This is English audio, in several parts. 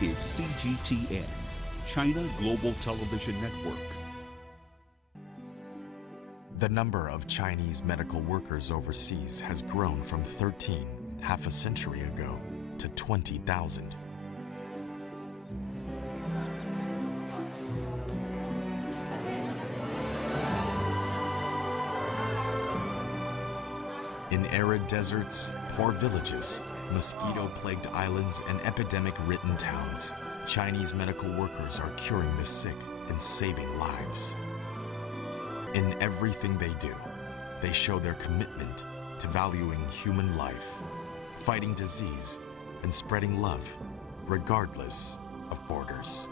is CGTN, China Global Television Network. The number of Chinese medical workers overseas has grown from 13 half a century ago to 20,000. In arid deserts, poor villages, mosquito-plagued islands, and epidemic-ridden towns, Chinese medical workers are curing the sick and saving lives. In everything they do, they show their commitment to valuing human life, fighting disease, and spreading love, regardless of borders.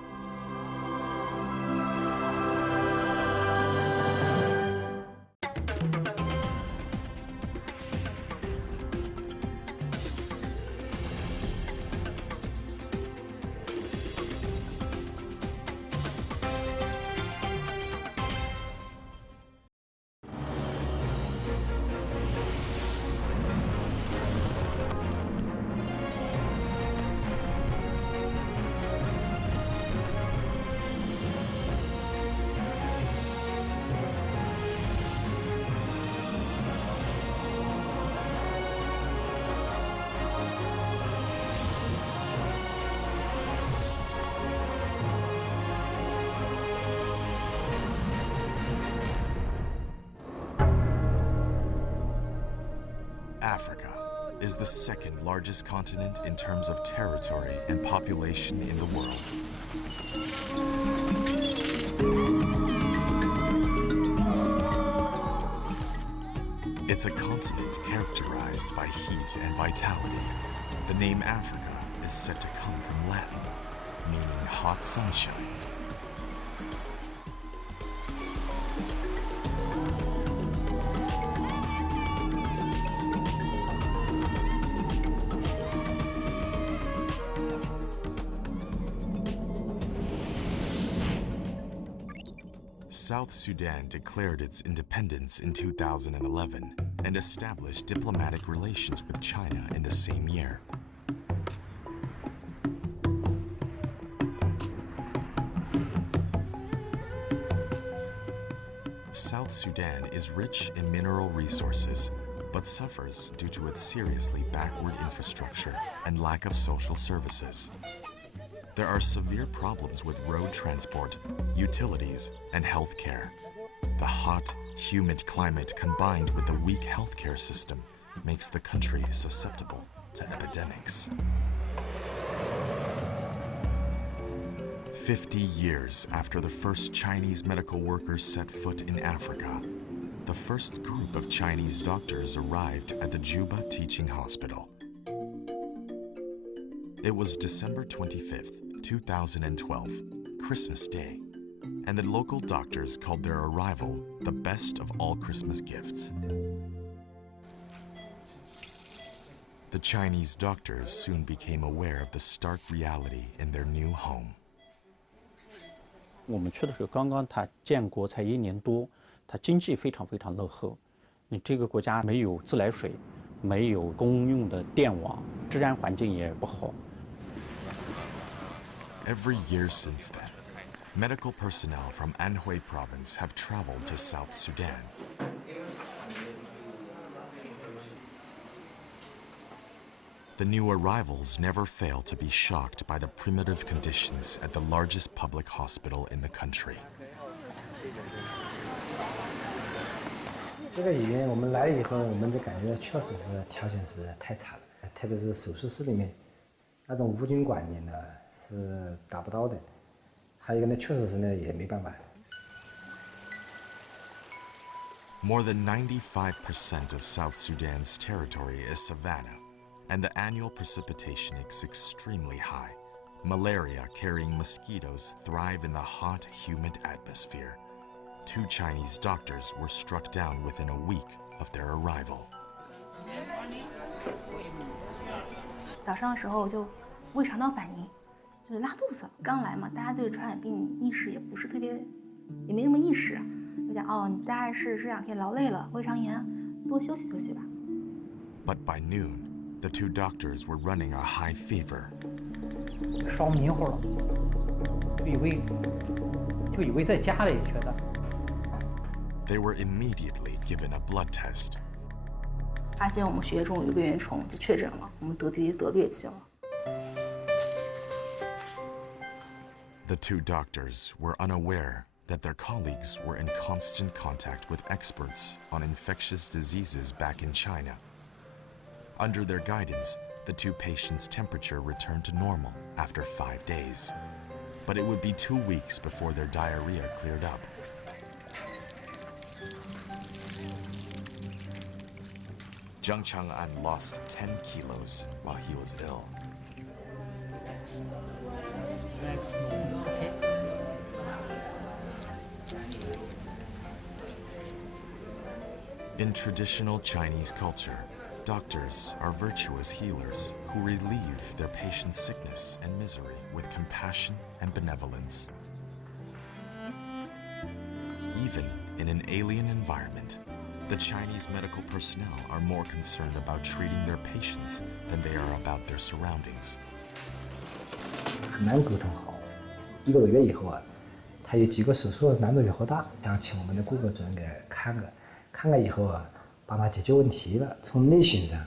Africa is the second largest continent in terms of territory and population in the world. It's a continent characterized by heat and vitality. The name Africa is said to come from Latin, meaning hot sunshine. South Sudan declared its independence in 2011 and established diplomatic relations with China in the same year. South Sudan is rich in mineral resources, but suffers due to its seriously backward infrastructure and lack of social services. There are severe problems with road transport, utilities, and health care. The hot, humid climate combined with the weak healthcare system makes the country susceptible to epidemics. 50 years after the first Chinese medical workers set foot in Africa, the first group of Chinese doctors arrived at the Juba Teaching Hospital. It was December 25th, 2012, Christmas Day, and the local doctors called their arrival the best of all Christmas gifts. The Chinese doctors soon became aware of the stark reality in their new home. 我们去的时候，刚刚他建国才1年多，他经济非常非常落后。你这个国家没有自来水，没有公用的电网，治安环境也不好。 Every year since then, medical personnel from Anhui province have traveled to South Sudan. The new arrivals never fail to be shocked by the primitive conditions at the largest public hospital in the country. 这个医院我们来了以后，我们就感觉确实是条件是太差了，特别是手术室里面那种无菌管理呢。 是达不到的，还有一个呢，确实是呢也没办法。More than 95% of South Sudan's territory is savanna, and the annual precipitation is extremely high. Malaria-carrying mosquitoes thrive in the hot, humid atmosphere. 2 Chinese doctors were struck down within a week of their arrival. 早上的时候就胃肠道反应。 就是拉肚子，刚来嘛，大家对传染病意识也不是特别，也没什么意识，就讲哦，你大概是这2天劳累了，胃肠炎，多休息休息吧。But by noon, the 2 doctors were running a high fever. 烧迷糊了，就以为在家里，觉得。They were immediately given a blood test. 发现我们血液中有一个原虫，就确诊了，我们得疟疾了。The two doctors were unaware that their colleagues were in constant contact with experts on infectious diseases back in China. Under their guidance, the two patients' temperature returned to normal after 5 days. But it would be 2 weeks before their diarrhea cleared up. Zhang Chang'an lost 10 kilos while he was ill. In traditional Chinese culture, doctors are virtuous healers who relieve their patients' sickness and misery with compassion and benevolence. Even in an alien environment, the Chinese medical personnel are more concerned about treating their patients than they are about their surroundings. 很难沟通好，1个多月以后啊，他有几个手术难度有好大，想请我们的顾客主任给看看以后啊，帮他解决问题了，从内心上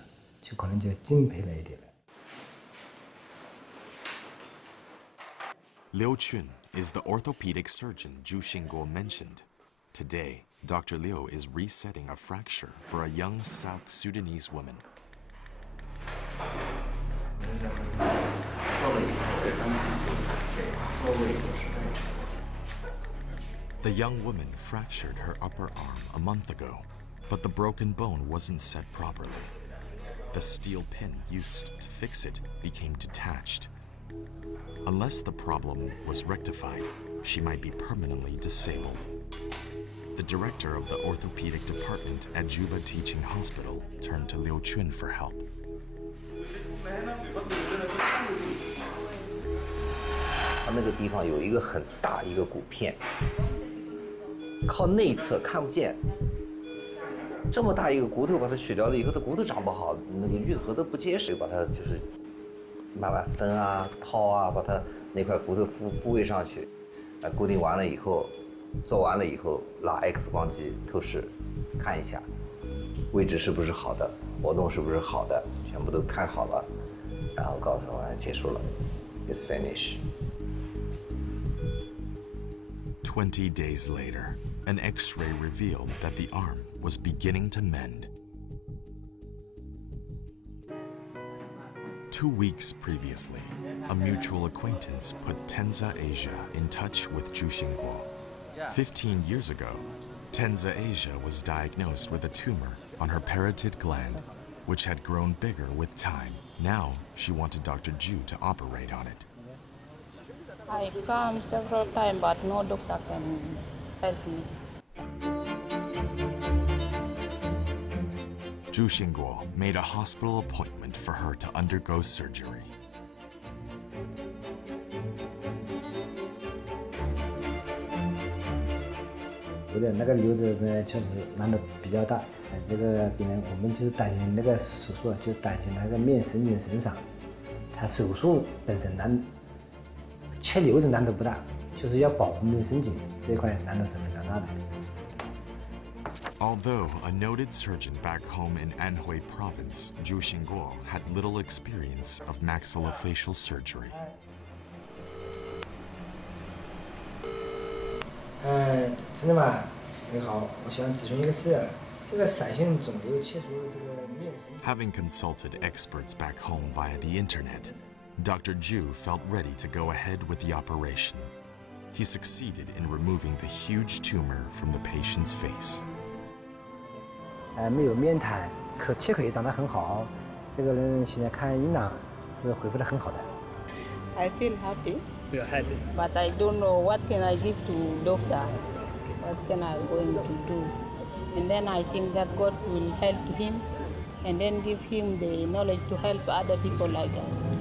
就可能就敬佩了一点了。Liu Chun is the orthopedic surgeon Zhu Xingguo mentioned. Today, Dr. Liu is resetting a fracture for a young South Sudanese woman. The young woman fractured her upper arm a month ago, but the broken bone wasn't set properly. The steel pin used to fix it became detached. Unless the problem was rectified, she might be permanently disabled. The director of the orthopedic department at Juba Teaching Hospital turned to Liu Chun for help. 它那个地方有一个很大一个骨片，靠内侧看不见。这么大一个骨头把它取掉了以后，它骨头长不好，那个愈合的不结实，把它就是慢慢分啊、掏啊，把它那块骨头复位上去，固定完了以后，做完了以后拿 X 光机透视看一下，位置是不是好的，活动是不是好的，全部都看好了，然后告诉我结束了 ，It's finished。 20 days later, an X-ray revealed that the arm was beginning to mend. 2 weeks previously, a mutual acquaintance put Tenza Asia in touch with Zhu Xingguo. 15 years ago, Tenza Asia was diagnosed with a tumor on her parotid gland, which had grown bigger with time. Now, she wanted Dr. Zhu to operate on it. I come several times, but no doctor can help me. Zhu Xingguo made a hospital appointment for her to undergo surgery. 有点那个瘤子呢，确实难度比较大。这个病人，我们就是担心那个手术，就担心那个面神经损伤。他手术本身切瘤子难度不大，就是要保护面神经这一块难度是非常大的。 Although a noted surgeon back home in Anhui province, Zhu Xingguo had little experience of maxillofacial surgery. 真的吗？你好，我想咨询一个事，这个闪性肿瘤切除这个面神经。 Having consulted experts back home via the internet, Dr. Zhu felt ready to go ahead with the operation. He succeeded in removing the huge tumor from the patient's face. 没有面瘫，切口也长得很好，这个人现在看营养是恢复得很好的。 I feel happy. You're happy. But I don't know what can I give to doctor. What can I going to do? And then I think that God will help him, and then give him the knowledge to help other people like us.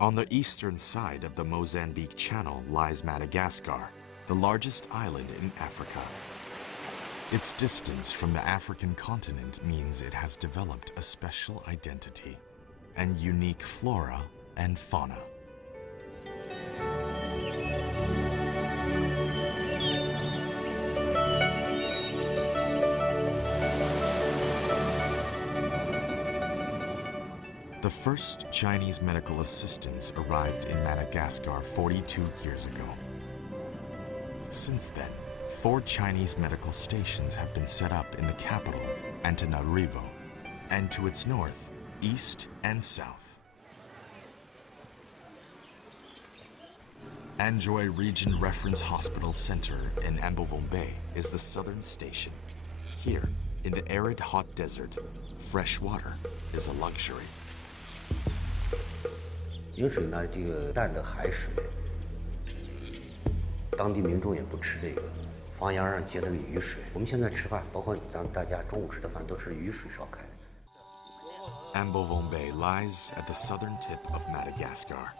On the eastern side of the Mozambique Channel lies Madagascar, the largest island in Africa. Its distance from the African continent means it has developed a special identity and unique flora and fauna. The first Chinese medical assistants arrived in Madagascar 42 years ago. Since then, 4 Chinese medical stations have been set up in the capital, Antananarivo, and to its north, east, and south. Anjoy Region Reference Hospital Center in Ambovombe is the southern station. Here, in the arid hot desert, fresh water is a luxury. 饮水呢，这个淡的海水，当地民众也不吃这个，放羊上接那个雨水。我们现在吃饭，包括咱们大家中午吃的饭，都是雨水烧开的。 Ambovombe lies at the southern tip of Madagascar.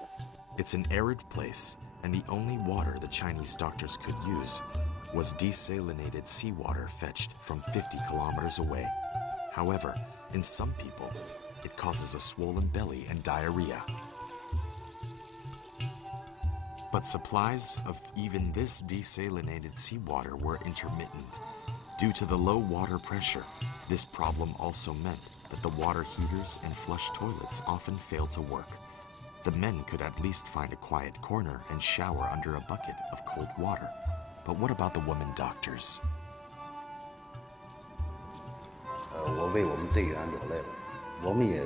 It's an arid place, and the only water the Chinese doctors could use was desalinated seawater fetched from 50 kilometers away. However, in some people, it causes a swollen belly and diarrhea. But supplies of even this desalinated seawater were intermittent. Due to the low water pressure, this problem also meant that the water heaters and flush toilets often failed to work. The men could at least find a quiet corner and shower under a bucket of cold water. But what about the women doctors? 我为我们队员流泪了。我们也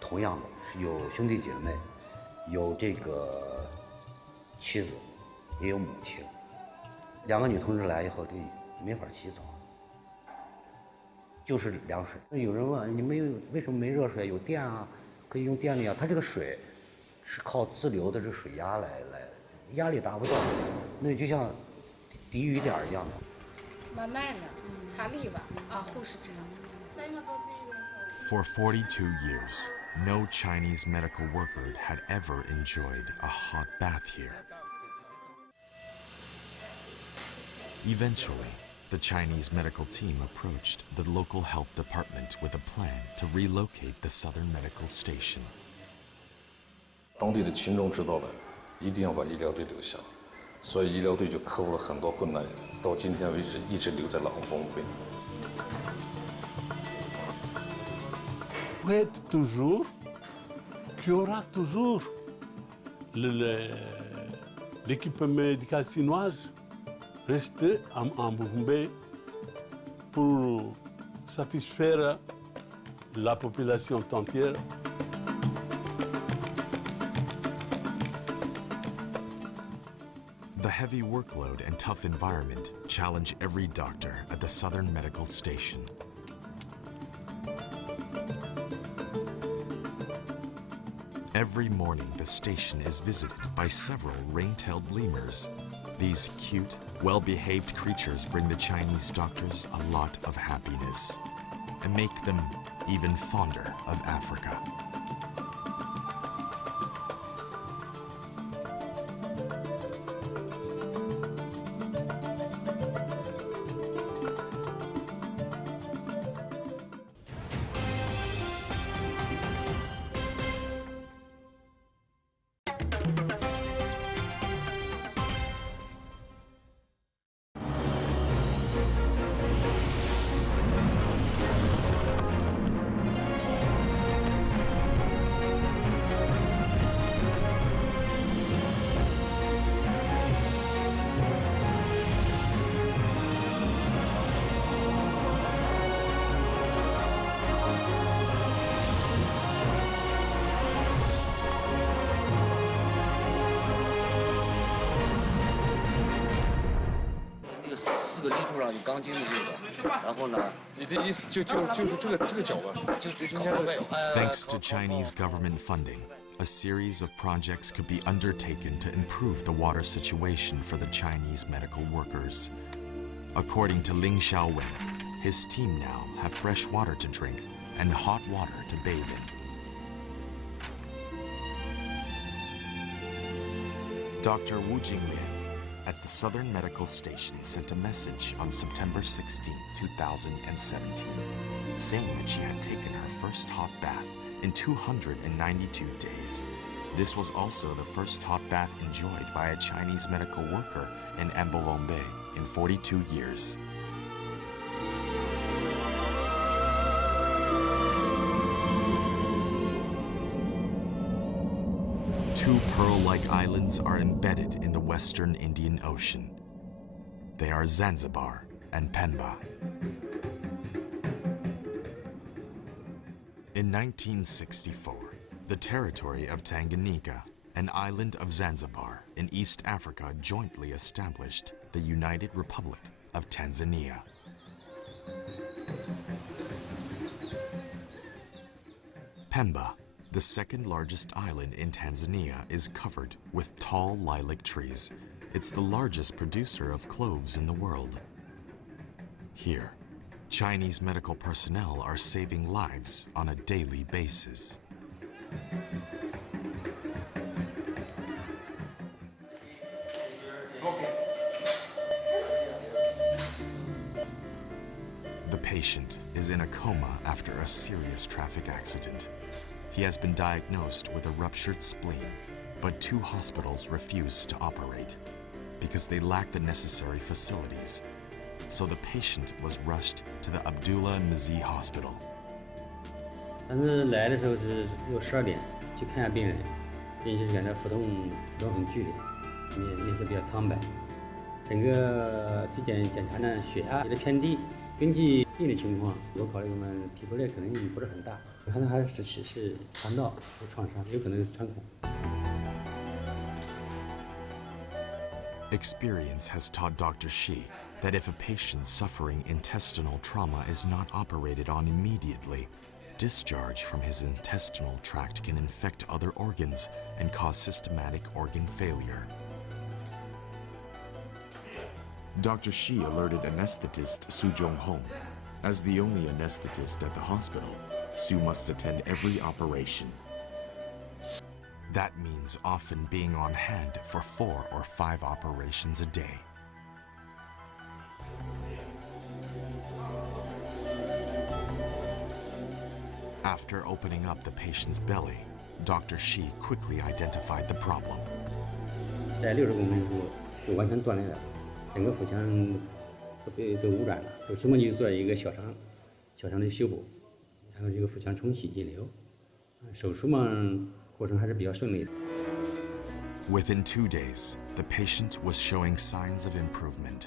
同样的是有兄弟姐妹，有这个妻子，也有母亲。2个女同志来以后，这没法洗澡，就是凉水。有人问你们为什么没热水？有电啊，可以用电力啊。它这个水是靠自流的这个水压来，压力达不到，那就像滴雨点一样的。慢慢的，他力吧，护士知道。 For 42 years, no Chinese medical worker had ever enjoyed a hot bath here. Eventually, the Chinese medical team approached the local health department with a plan to relocate the southern medical station. 当地的群众知道了，一定要把医疗队留下，所以医疗队就克服了很多困难，到今天为止一直留在了Ambovombe。 Prête toujours qu'il y aura toujours l'équipe médicale chinoise rester en Ambovombe pour satisfaire la population entière. The heavy workload and tough environment challenge every doctor at the southern medical station. Every morning, the station is visited by several ring-tailed lemurs. These cute, well-behaved creatures bring the Chinese doctors a lot of happiness and make them even fonder of Africa. Thanks to Chinese government funding, a series of projects could be undertaken to improve the water situation for the Chinese medical workers. According to Ling Xiaowen, his team now have fresh water to drink and hot water to bathe in. Dr. Wu Jinglian, at the Southern Medical Station sent a message on September 16, 2017, saying that she had taken her first hot bath in 292 days. This was also the first hot bath enjoyed by a Chinese medical worker in Ambolombe in 42 years. Two pearl-like islands are embedded in the western Indian Ocean. They are Zanzibar and Pemba. In 1964, the territory of Tanganyika, an island of Zanzibar in East Africa, jointly established the United Republic of Tanzania. Pemba, the second largest island in Tanzania, is covered with tall lilac trees. It's the largest producer of cloves in the world. Here, Chinese medical personnel are saving lives on a daily basis. The patient is in a coma after a serious traffic accident. He has been diagnosed with a ruptured spleen, but 2 hospitals refuse to operate because they lack the necessary facilities. So the patient was rushed to the Abdullah Mzee Hospital. 当时来的时候是有12点去看下病人，病人就感觉浮动很剧烈，脸色比较苍白。整个体检检查呢，血压有点偏低。根据病理情况，我考虑我们皮肤裂可能不是很大，可能还是肠道有创伤，有可能是穿孔。 Experience has taught Dr. Shi that if a patient suffering intestinal trauma is not operated on immediately, discharge from his intestinal tract can infect other organs and cause systematic organ failure. Dr. Shi alerted anesthetist Su Jonghong. As the only anesthetist at the hospital, Su must attend every operation. That means often being on hand for 4 or 5 operations a day. After opening up the patient's belly, Dr. Shi quickly identified the problem. 在60公分处就完全断裂了，整个腹腔都污染了。手术嘛就做一个小伤的修补，然后这个腹腔冲洗截流。手术嘛过程还是比较顺利的。 Within 2 days, the patient was showing signs of improvement.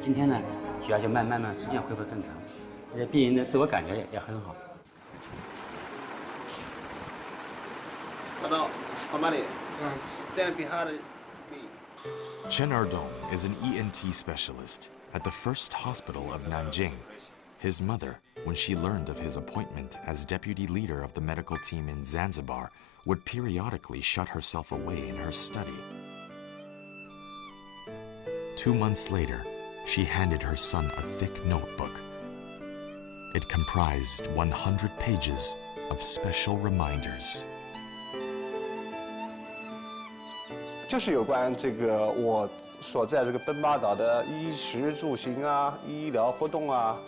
今天呢，血压就慢慢逐渐恢复正常，而且病人的自我感觉也很好。 Stand behind me. Chen Ardong is an ENT specialist at the first hospital of Nanjing. His mother, when she learned of his appointment as deputy leader of the medical team in Zanzibar, would periodically shut herself away in her study. 2 months later, she handed her son a thick notebook. It comprised 100 pages of special reminders. 就是有关这个我所在这个奔巴岛的衣食住行啊、医疗活动啊、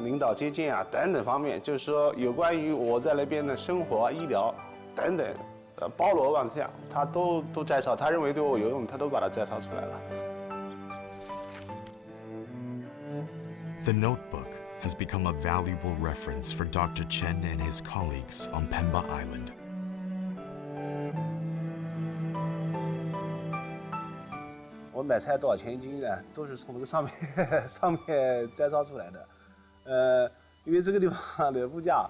领导接见啊等等方面，就是说有关于我在那边的生活、医疗等等，包罗万象，他都摘抄，他认为对我有用，他都把它摘抄出来了。 The notebook has become a valuable reference for Dr. Chen and his colleagues on Pemba Island. 我买菜多少钱一斤呢？都是从这个上面摘抄出来的。因为这个地方的物价，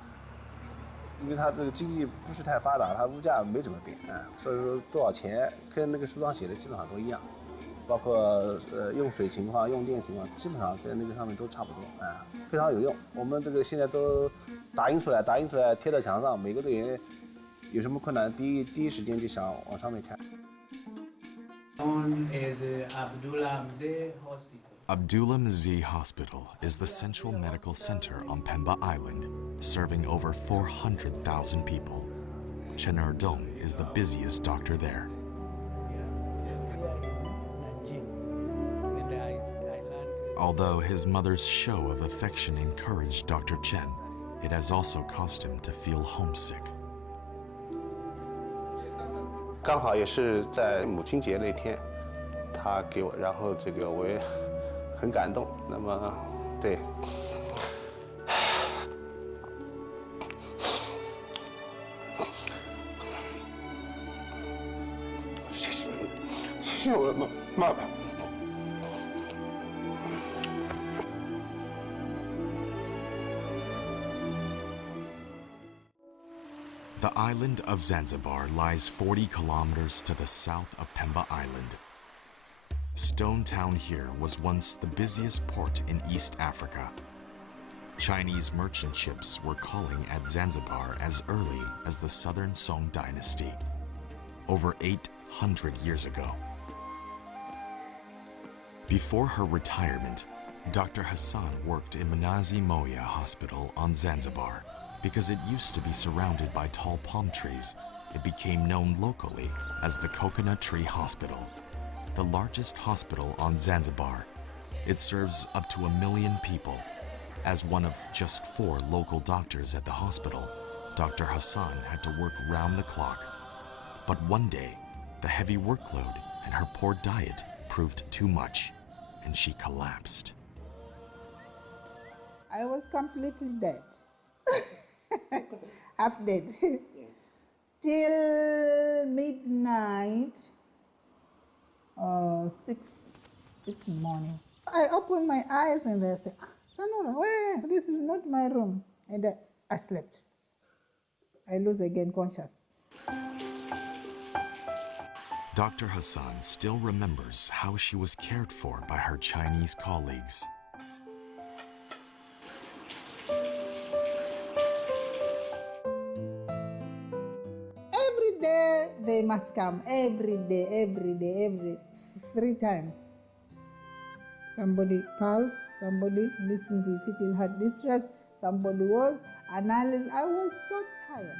因为它这个经济不是太发达，它物价没怎么变啊，所以说多少钱跟那个书上写的基本上都一样，包括用水情况、用电情况，基本上跟那个上面都差不多啊，非常有用。我们这个现在都打印出来贴在墙上，每个队员有什么困难，第一时间就想往上面看。 Abdullah Mzee Hospital is the central medical center on Pemba Island, serving over 400,000 people. Chen Ardong is the busiest doctor there. Although his mother's show of affection encouraged Dr. Chen, it has also caused him to feel homesick. 刚好也是在母亲节那天，他给我，然后这个我也很感动。那么，对，谢谢，谢谢我的妈妈。 The island of Zanzibar lies 40 kilometers to the south of Pemba Island. Stone Town here was once the busiest port in East Africa. Chinese merchant ships were calling at Zanzibar as early as the Southern Song Dynasty, over 800 years ago. Before her retirement, Dr. Hassan worked in Mnazi Moya Hospital on Zanzibar. Because it used to be surrounded by tall palm trees, it became known locally as the Coconut Tree Hospital, the largest hospital on Zanzibar. It serves up to 1 million people. As one of just 4 local doctors at the hospital, Dr. Hassan had to work round the clock. But one day, the heavy workload and her poor diet proved too much, and she collapsed. I was completely dead. Half dead. Till midnight, 6 in the morning. I opened my eyes and I said, Sanora, where? This is not my room. And I slept. I lose again conscious. Dr. Hassan still remembers how she was cared for by her Chinese colleagues. They must come every day, every 3 times. Somebody pulse, somebody listen to fetal heart distress, somebody was analysis. I was so tired.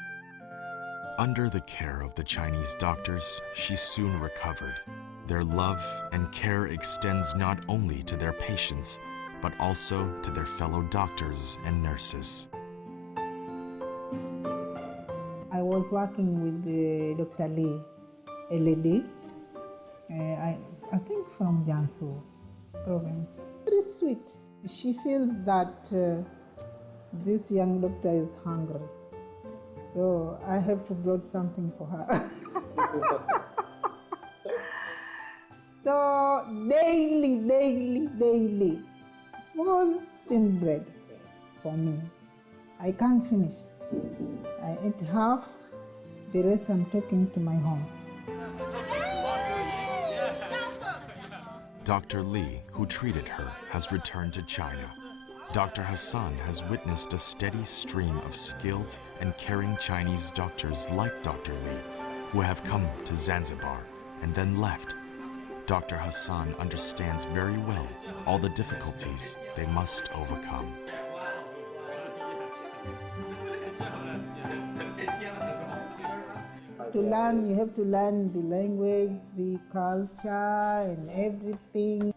Under the care of the Chinese doctors, she soon recovered. Their love and care extends not only to their patients, but also to their fellow doctors and nurses. I was working with Dr. Lee, a lady, I think from Jiangsu province. Very sweet. She feels that this young doctor is hungry, so I have to bring something for her. So daily, small steamed bread for me. I can't finish. I eat half, the rest I'm taking to my home. Dr. Li, who treated her, has returned to China. Dr. Hassan has witnessed a steady stream of skilled and caring Chinese doctors like Dr. Li, who have come to Zanzibar and then left. Dr. Hassan understands very well all the difficulties they must overcome. To learn, you have to learn the language, the culture, and everything.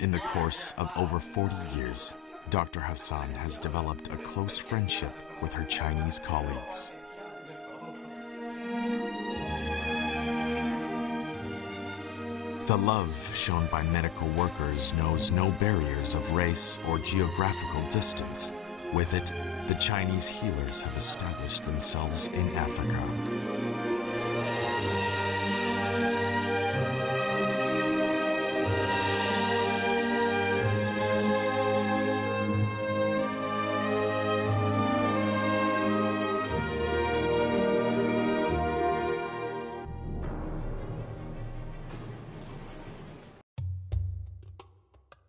In the course of over 40 years, Dr. Hassan has developed a close friendship with her Chinese colleagues. The love shown by medical workers knows no barriers of race or geographical distance. With it, the Chinese healers have established themselves in Africa.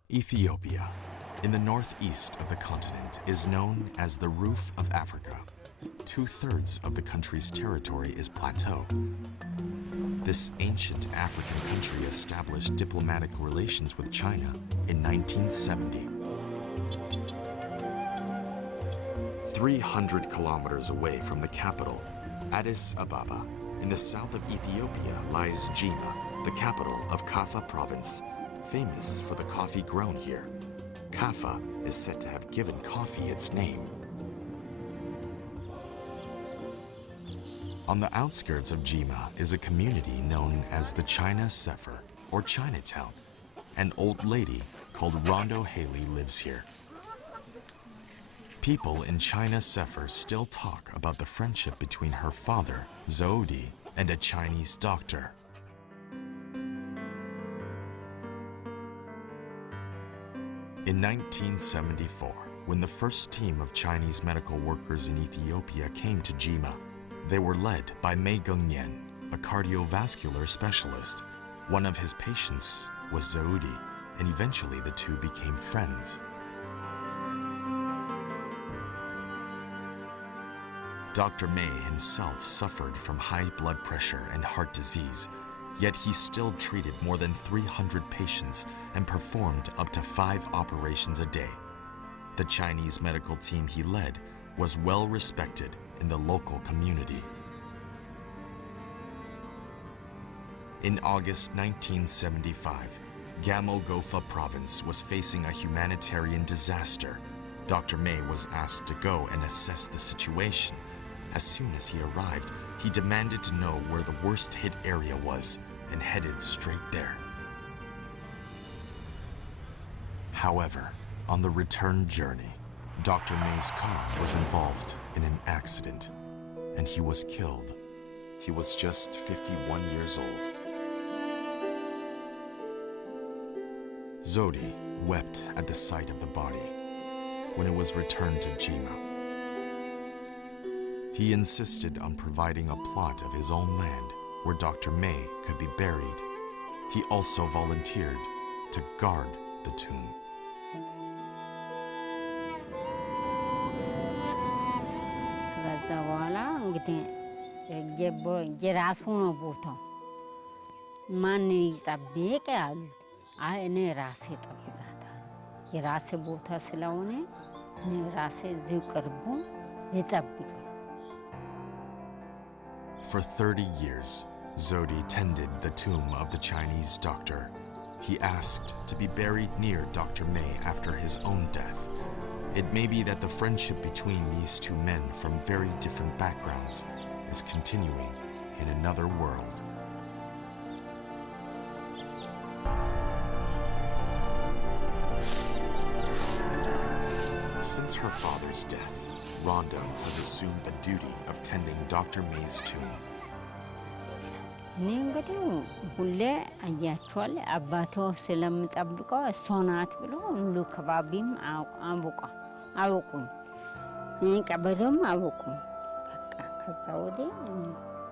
Ethiopia, in the northeast of the continent, is known as the Roof of Africa. 2/3 of the country's territory is plateau. This ancient African country established diplomatic relations with China in 1970. 300 kilometers away from the capital, Addis Ababa, in the south of Ethiopia lies Jimma, the capital of Kaffa province, famous for the coffee grown here. Kaffa is said to have given coffee its name. On the outskirts of Jima is a community known as the China Sefer, or Chinatown. An old lady called Rondo Haley lives here. People in China Sefer still talk about the friendship between her father, Zodi, and a Chinese doctor. In 1974, when the first team of Chinese medical workers in Ethiopia came to Jima, they were led by Mei Gengnian, a cardiovascular specialist. One of his patients was Zodi, and eventually the two became friends. Dr. Mei himself suffered from high blood pressure and heart disease, yet he still treated more than 300 patients and performed up to 5 operations a day. The Chinese medical team he led was well respected in the local community. In August 1975, Gamo-Gofa province was facing a humanitarian disaster. Dr. Mei was asked to go and assess the situation. As soon as he arrived, he demanded to know where the worst hit area was and headed straight there. However, on the return journey, Dr. Mei's car was involved in an accident, and he was killed. He was just 51 years old. Zodi wept at the sight of the body when it was returned to Jima. He insisted on providing a plot of his own land where Dr. Mei could be buried. He also volunteered to guard the tomb. ከዛ በኋላ እንግዲህ የራሱ ነው ቦታው። ማን ይጠብቅ ያሉ አይ እኔ ራሴ እጠብቃታለሁ። የራሴ ቦታ ስለሆነ እኔ ራሴ እዚሁ ቅርቡ ይጠብቅ። For 30 years, Zodi tended the tomb of the Chinese doctor. He asked to be buried near Dr. Mei after his own death. It may be that the friendship between these two men from very different backgrounds is continuing in another world. Since her father's death, Rondo has assumed the duty of tending Dr. Mei's tomb. እኔ እንግዲህ ሁሌ አያቸዋል አባቶ ስለምጠብቀው እሷ ናት ብሎ ሁሉ ከባቢም አወቁኝ ቀበሌም አወቁኝ። በቃ ከዛ ወዲህ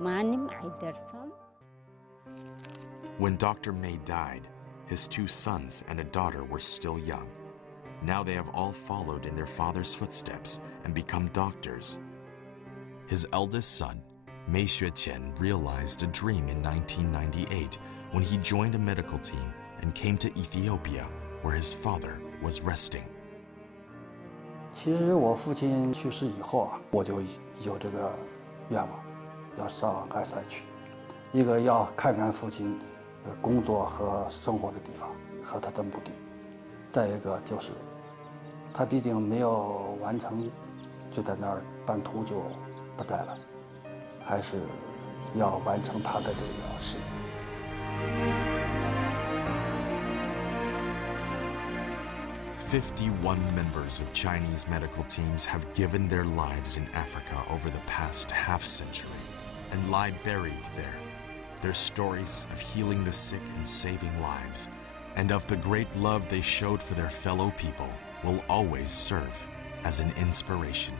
ማንም አይደርሰውም። When Dr. Mei died, his 2 sons and a daughter were still young. Now they have all followed in their father's footsteps and become doctors. His eldest son, Mei Xueqian, realized a dream in 1998 when he joined a medical team and came to Ethiopia, where his father was resting. 其实我父亲去世以后啊，我就有这个愿望，要上埃塞去，一个要看看父亲工作和生活的地方和他的墓地，再一个就是他必定没有完成，就在那儿半途就不在了，还是要完成他的这个事业。 51 members of Chinese medical teams have given their lives in Africa over the past half-century and lie buried there. Their stories of healing the sick and saving lives, and of the great love they showed for their fellow people, will always serve as an inspiration.